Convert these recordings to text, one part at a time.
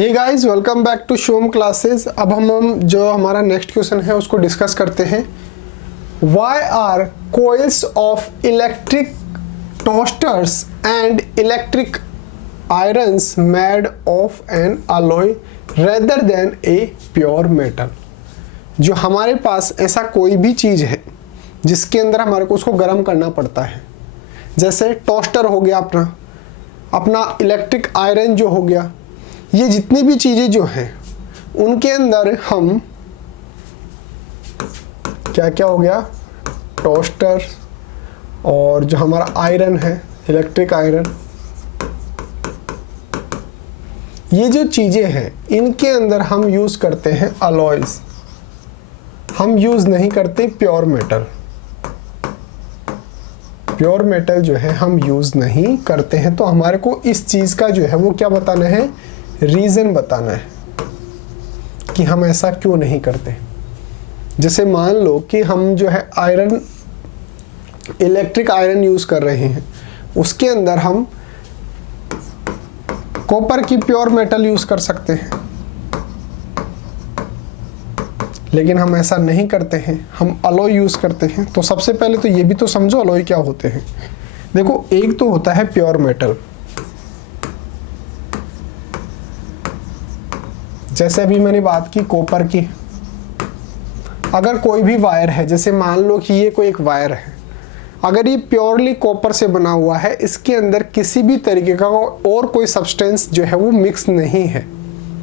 Hey guys, welcome back to Shom classes. अब हम जो हमारा नेक्स्ट क्वेश्चन है उसको डिस्कस करते हैं। Why are coils of electric toasters and electric irons made of an alloy rather than a pure metal. जो हमारे पास ऐसा कोई भी चीज़ है जिसके अंदर हमारे को उसको गर्म करना पड़ता है, जैसे टोस्टर हो गया अपना इलेक्ट्रिक आयरन जो हो गया, ये जितनी भी चीज़ें जो हैं उनके अंदर हम क्या क्या हो गया, टोस्टर और जो हमारा आयरन है इलेक्ट्रिक आयरन, ये जो चीज़ें हैं इनके अंदर हम यूज़ करते हैं अलॉयज। हम यूज़ नहीं करते प्योर मेटल। प्योर मेटल जो है हम यूज़ नहीं करते हैं। तो हमारे को इस चीज़ का जो है वो क्या बताना है, रीज़न बताना है कि हम ऐसा क्यों नहीं करते। जैसे मान लो कि हम जो है आयरन इलेक्ट्रिक आयरन यूज़ कर रहे हैं, उसके अंदर हम कॉपर की प्योर मेटल यूज़ कर सकते हैं, लेकिन हम ऐसा नहीं करते हैं, हम अलॉय यूज़ करते हैं। तो सबसे पहले तो ये भी तो समझो अलॉय क्या होते हैं। देखो, एक तो होता है प्योर मेटल, जैसे अभी मैंने बात की कॉपर की। अगर कोई भी वायर है, जैसे मान लो कि ये कोई एक वायर है, अगर ये प्योरली कॉपर से बना हुआ है, इसके अंदर किसी भी तरीके का और कोई सब्सटेंस जो है वो मिक्स नहीं है,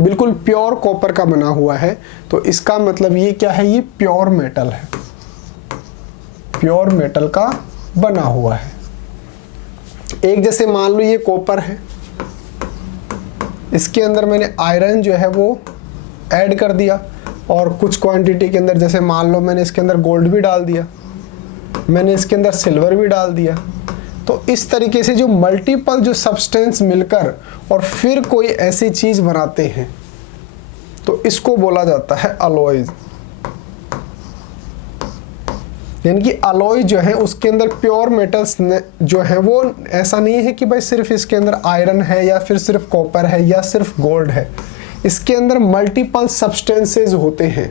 बिल्कुल प्योर कॉपर का बना हुआ है, तो इसका मतलब ये क्या है, ये प्योर मेटल है, प्योर मेटल का बना हुआ है। एक जैसे मान लो ये कॉपर है, इसके अंदर मैंने आयरन जो है वो ऐड कर दिया और कुछ क्वांटिटी के अंदर, जैसे मान लो मैंने इसके अंदर गोल्ड भी डाल दिया, मैंने इसके अंदर सिल्वर भी डाल दिया। तो इस तरीके से जो मल्टीपल जो सब्सटेंस मिलकर और फिर कोई ऐसी चीज़ बनाते हैं, तो इसको बोला जाता है अलॉयज। यानी कि अलॉय जो है उसके अंदर प्योर मेटल्स जो है वो ऐसा नहीं है कि भाई सिर्फ इसके अंदर आयरन है या फिर सिर्फ कॉपर है या सिर्फ गोल्ड है। इसके अंदर मल्टीपल सब्सटेंसेस होते हैं,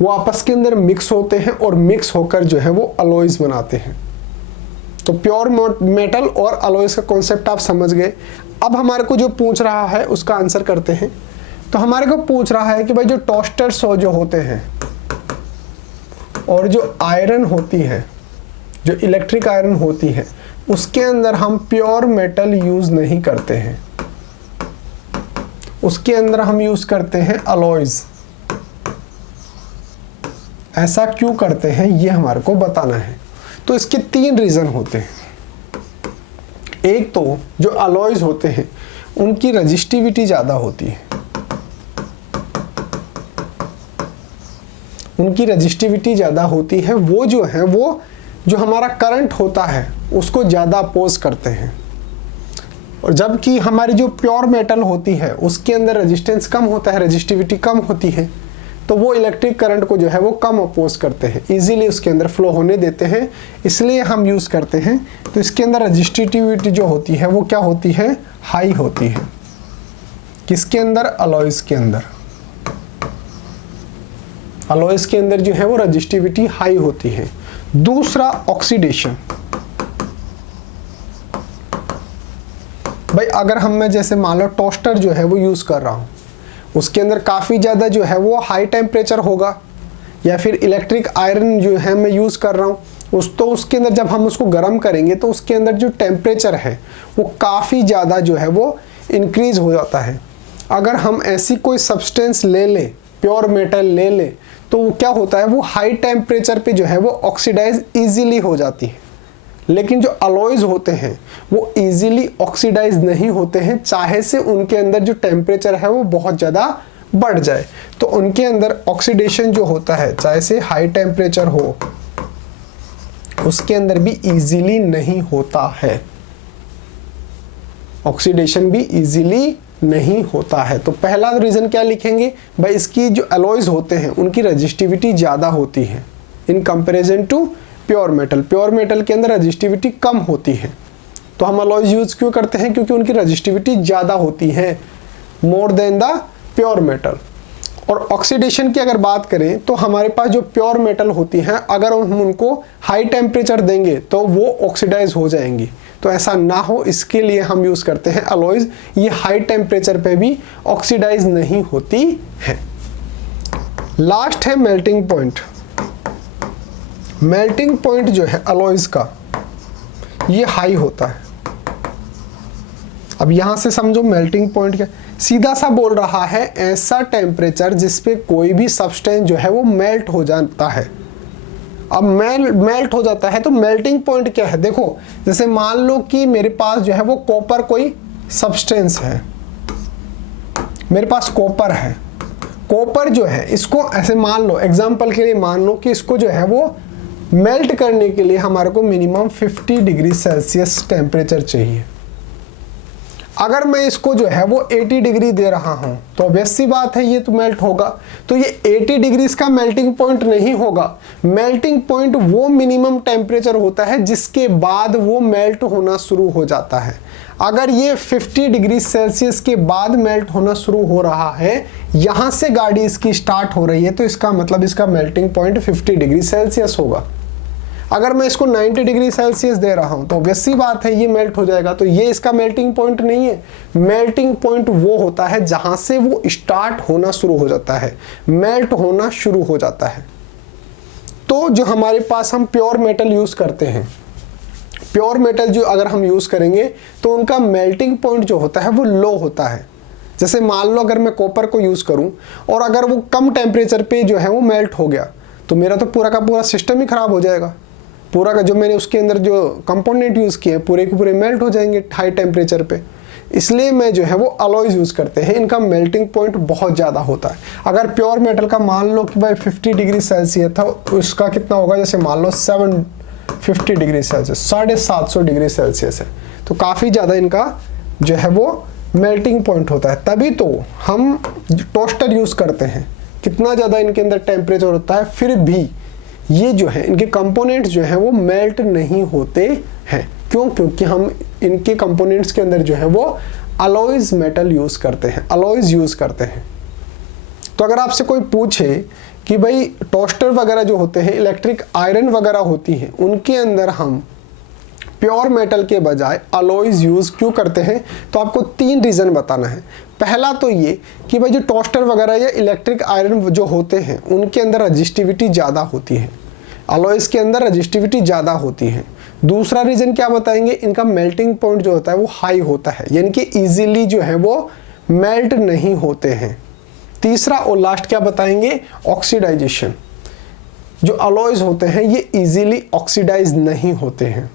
वो आपस के अंदर मिक्स होते हैं और मिक्स होकर जो है वो अलॉयज बनाते हैं। तो प्योर मेटल और अलॉयज का कॉन्सेप्ट आप समझ गए। अब हमारे को जो पूछ रहा है उसका आंसर करते हैं। तो हमारे को पूछ रहा है कि भाई जो टोस्टर्स जो होते हैं और जो आयरन होती है, जो इलेक्ट्रिक आयरन होती है, उसके अंदर हम प्योर मेटल यूज़ नहीं करते हैं, उसके अंदर हम यूज़ करते हैं अलॉयज। ऐसा क्यों करते हैं ये हमारे को बताना है। तो इसके तीन रीज़न होते हैं। एक तो जो अलॉयज होते हैं उनकी रजिस्टिविटी ज़्यादा होती है, उनकी रजिस्टिविटी ज़्यादा होती है। वो जो हमारा करंट होता है उसको ज़्यादा अपोज करते हैं। और जबकि हमारी जो प्योर मेटल होती है उसके अंदर रेजिस्टेंस कम होता है, रजिस्टिविटी कम होती है, तो वो इलेक्ट्रिक करंट को जो है वो कम अपोज करते हैं, इजीली उसके अंदर फ्लो होने देते हैं, इसलिए हम यूज़ करते हैं। तो इसके अंदर रजिस्टिविटी जो होती है वो क्या होती है, हाई होती है। किसके अंदर, अलॉयज के अंदर। अलॉयज के अंदर जो है वो रजिस्टिविटी हाई होती है। दूसरा, ऑक्सीडेशन। भाई अगर मैं जैसे मान लो टोस्टर जो है वो यूज़ कर रहा हूँ, उसके अंदर काफ़ी ज़्यादा जो है वो हाई टेम्परेचर होगा, या फिर इलेक्ट्रिक आयरन जो है मैं यूज़ कर रहा हूँ उसके अंदर जब हम उसको गर्म करेंगे तो उसके अंदर जो टेम्परेचर है वो काफ़ी ज़्यादा जो है वो इंक्रीज हो जाता है। अगर हम ऐसी कोई सब्सटेंस ले लें, प्योर मेटल ले लें, तो वो क्या होता है, वो हाई टेम्परेचर पे जो है वो ऑक्सीडाइज ईजिली हो जाती है। लेकिन जो अलॉयज होते हैं वो इजीली ऑक्सीडाइज नहीं होते हैं, चाहे से उनके अंदर जो टेम्परेचर है वो बहुत ज़्यादा बढ़ जाए, तो उनके अंदर ऑक्सीडेशन जो होता है, चाहे से हाई टेम्परेचर हो, उसके अंदर भी इजीली नहीं होता है, ऑक्सीडेशन भी इजीली नहीं होता है। तो पहला रीज़न क्या लिखेंगे, भाई इसकी जो अलॉयज होते हैं उनकी रजिस्टिविटी ज़्यादा होती है in comparison to pure metal. Pure metal के अंदर रजिस्टिविटी कम होती है। तो हम अलॉयज यूज़ क्यों करते हैं, क्योंकि उनकी रजिस्टिविटी ज़्यादा होती है। More than the pure metal. और ऑक्सीडेशन की अगर बात करें तो हमारे पास जो प्योर मेटल होती हैं अगर हम उनको हाई टेम्परेचर देंगे तो वो ऑक्सीडाइज हो जाएंगी। तो ऐसा ना हो इसके लिए हम यूज करते हैं अलॉयज। ये हाई टेम्परेचर पे भी ऑक्सीडाइज नहीं होती है। लास्ट है मेल्टिंग पॉइंट। मेल्टिंग पॉइंट जो है अलॉयज का ये हाई होता है। अब यहां से समझो मेल्टिंग पॉइंट क्या, सीधा सा बोल रहा है ऐसा टेम्परेचर जिसपे कोई भी सब्सटेंस जो है वो मेल्ट हो जाता है। अब मेल्ट हो जाता है तो मेल्टिंग पॉइंट क्या है, देखो जैसे मान लो कि मेरे पास जो है वो कॉपर कोई सब्सटेंस है, मेरे पास कॉपर है। कॉपर जो है इसको ऐसे मान लो, एग्जांपल के लिए मान लो कि इसको जो है वो मेल्ट करने के लिए हमारे को मिनिमम 50 डिग्री सेल्सियस टेम्परेचर चाहिए। अगर मैं इसको जो है वो 80 डिग्री दे रहा हूं तो ऑब्वियस सी बात है ये तो मेल्ट होगा। तो ये 80 डिग्री इसका मेल्टिंग पॉइंट नहीं होगा। मेल्टिंग पॉइंट वो मिनिमम टेम्परेचर होता है जिसके बाद वो मेल्ट होना शुरू हो जाता है। अगर ये 50 डिग्री सेल्सियस के बाद मेल्ट होना शुरू हो रहा है, यहां से गाड़ी इसकी स्टार्ट हो रही है, तो इसका मतलब इसका मेल्टिंग पॉइंट 50 डिग्री सेल्सियस होगा। अगर मैं इसको 90 डिग्री सेल्सियस दे रहा हूं तो ऑब्वियस सी बात है ये मेल्ट हो जाएगा। तो ये इसका मेल्टिंग पॉइंट नहीं है। मेल्टिंग पॉइंट वो होता है जहां से वो स्टार्ट होना शुरू हो जाता है, मेल्ट होना शुरू हो जाता है। तो जो हमारे पास हम प्योर मेटल यूज करते हैं, प्योर मेटल जो अगर हम यूज करेंगे तो उनका मेल्टिंग पॉइंट जो होता है वो लो होता है। जैसे मान लो अगर मैं कॉपर को यूज करूं और अगर वो कम टेम्परेचर पे जो है वो मेल्ट हो गया तो मेरा तो पूरा का पूरा सिस्टम ही खराब हो जाएगा। पूरा का जो मैंने उसके अंदर जो कंपोनेंट यूज़ किए पूरे के पूरे मेल्ट हो जाएंगे हाई टेम्परेचर पे। इसलिए मैं जो है वो अलॉयज यूज़ करते हैं, इनका मेल्टिंग पॉइंट बहुत ज़्यादा होता है। अगर प्योर मेटल का मान लो कि भाई 50 डिग्री सेल्सियस था, उसका कितना होगा, जैसे मान लो 750 डिग्री सेल्सियस, 750 डिग्री सेल्सियस है, तो काफ़ी ज़्यादा इनका जो है वो मेल्टिंग पॉइंट होता है। तभी तो हम टोस्टर यूज़ करते हैं, कितना ज़्यादा इनके अंदर टेम्परेचर होता है, फिर भी ये जो है इनके कंपोनेंट्स जो हैं वो मेल्ट नहीं होते हैं। क्यों? क्योंकि हम इनके कंपोनेंट्स के अंदर जो है वो अलॉयज मेटल यूज़ करते हैं, अलॉयज यूज़ करते हैं। तो अगर आपसे कोई पूछे कि भाई टोस्टर वगैरह जो होते हैं, इलेक्ट्रिक आयरन वगैरह होती हैं, उनके अंदर हम प्योर मेटल के बजाय अलॉयज यूज़ क्यों करते हैं, तो आपको 3 रीज़न बताना है। पहला तो ये कि भाई जो टोस्टर वगैरह या इलेक्ट्रिक आयरन जो होते हैं उनके अंदर रजिस्टिविटी ज़्यादा होती है, अलॉयज के अंदर रजिस्टिविटी ज़्यादा होती है। दूसरा रीज़न क्या बताएंगे, इनका मेल्टिंग पॉइंट जो होता है वो हाई होता है, यानी कि ईजिली जो है वो मेल्ट नहीं होते हैं। तीसरा और लास्ट क्या बताएंगे, ऑक्सीडाइजेशन। जो अलॉयज होते हैं ये ईजिली ऑक्सीडाइज नहीं होते हैं।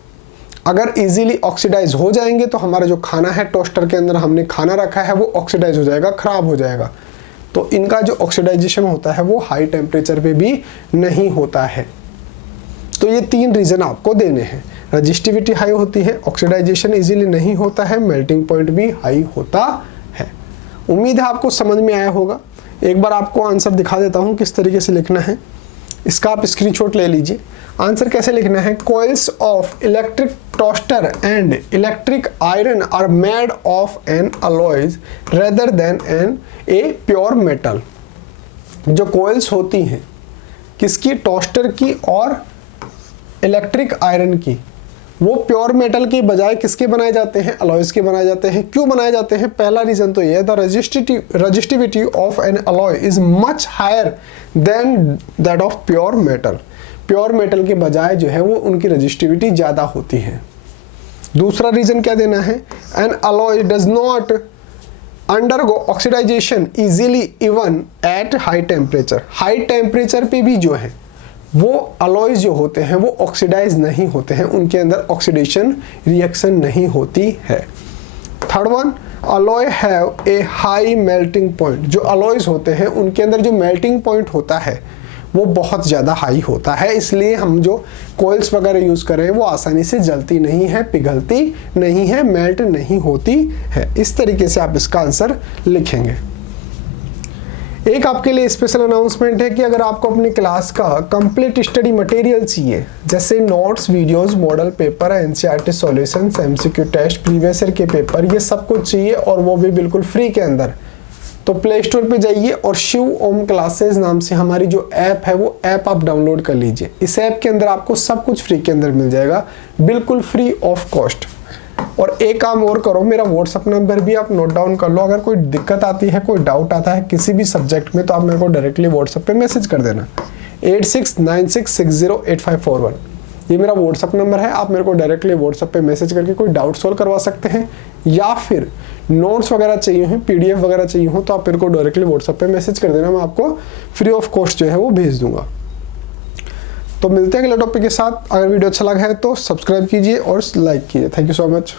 अगर इजीली ऑक्सीडाइज हो जाएंगे तो हमारा जो खाना है टोस्टर के अंदर हमने खाना रखा है वो ऑक्सीडाइज हो जाएगा, खराब हो जाएगा। तो इनका जो ऑक्सीडाइजेशन होता है वो हाई टेम्परेचर पे भी नहीं होता है। तो ये 3 रीज़न आपको देने हैं, रजिस्टिविटी हाई होती है, ऑक्सीडाइजेशन इजीली नहीं होता है, मेल्टिंग पॉइंट भी हाई होता है। उम्मीद है आपको समझ में आया होगा। एक बार आपको आंसर दिखा देता हूँ किस तरीके से लिखना है, इसका आप स्क्रीनशॉट ले लीजिए। आंसर कैसे लिखना है, coils of electric toaster and electric iron are made of an alloys rather than an a pure metal. जो कॉइल्स होती हैं किसकी, टोस्टर की और इलेक्ट्रिक आयरन की, वो प्योर मेटल के बजाय किसके बनाए जाते हैं, अलॉयज के बनाए जाते हैं। क्यों बनाए जाते हैं, पहला रीजन तो ये है, the resistivity of an alloy is much higher than that of pure metal. Pure metal के बजाय जो है वो उनकी रजिस्टिविटी ज़्यादा होती है। दूसरा रीजन क्या देना है, N alloy does not undergo oxidisation easily even at high temperature. High temperature पे भी जो है वो अलॉयज जो होते हैं वो ऑक्सीडाइज नहीं होते हैं, उनके अंदर ऑक्सीडेशन रिएक्शन नहीं होती है। Third one, alloy have a high melting point. जो अलॉयज होते हैं उनके अंदर जो मेल्टिंग पॉइंट होता है वो बहुत ज़्यादा हाई होता है, इसलिए हम जो कोयल्स वगैरह यूज़ कर रहे हैं वो आसानी से जलती नहीं है, पिघलती नहीं है, मेल्ट नहीं होती है। इस तरीके से आप इसका आंसर लिखेंगे। एक आपके लिए स्पेशल अनाउंसमेंट है कि अगर आपको अपनी क्लास का कंप्लीट स्टडी मटेरियल चाहिए, जैसे notes, videos, model paper, NCERT solutions, MCQ test, previous year के पेपर, ये सब कुछ चाहिए और वो भी बिल्कुल फ्री के अंदर, तो प्ले स्टोर पे जाइए और शिव ओम क्लासेस नाम से हमारी जो ऐप है वो ऐप आप डाउनलोड कर लीजिए। इस ऐप के अंदर आपको सब कुछ फ्री के अंदर मिल जाएगा, बिल्कुल फ्री ऑफ कॉस्ट। और एक काम और करो, मेरा व्हाट्सअप नंबर भी आप नोट डाउन कर लो। अगर कोई दिक्कत आती है, कोई डाउट आता है किसी भी सब्जेक्ट में, तो आप मेरे को डायरेक्टली व्हाट्सएप पे मैसेज कर देना 8696608541। ये मेरा व्हाट्सअप नंबर है। आप मेरे को डायरेक्टली व्हाट्सएप पे मैसेज करके कोई डाउट सॉल्व करवा सकते हैं, या फिर नोट्स वगैरह चाहिए हो, पीडीएफ वगैरह चाहिए हो, तो आप मेरे को डायरेक्टली व्हाट्सएप पे मैसेज कर देना, मैं आपको फ्री ऑफ कॉस्ट जो है वो भेज दूंगा। तो मिलते हैं अगले टॉपिक के साथ। अगर वीडियो अच्छा लगा है तो सब्सक्राइब कीजिए और लाइक कीजिए। Thank you so much.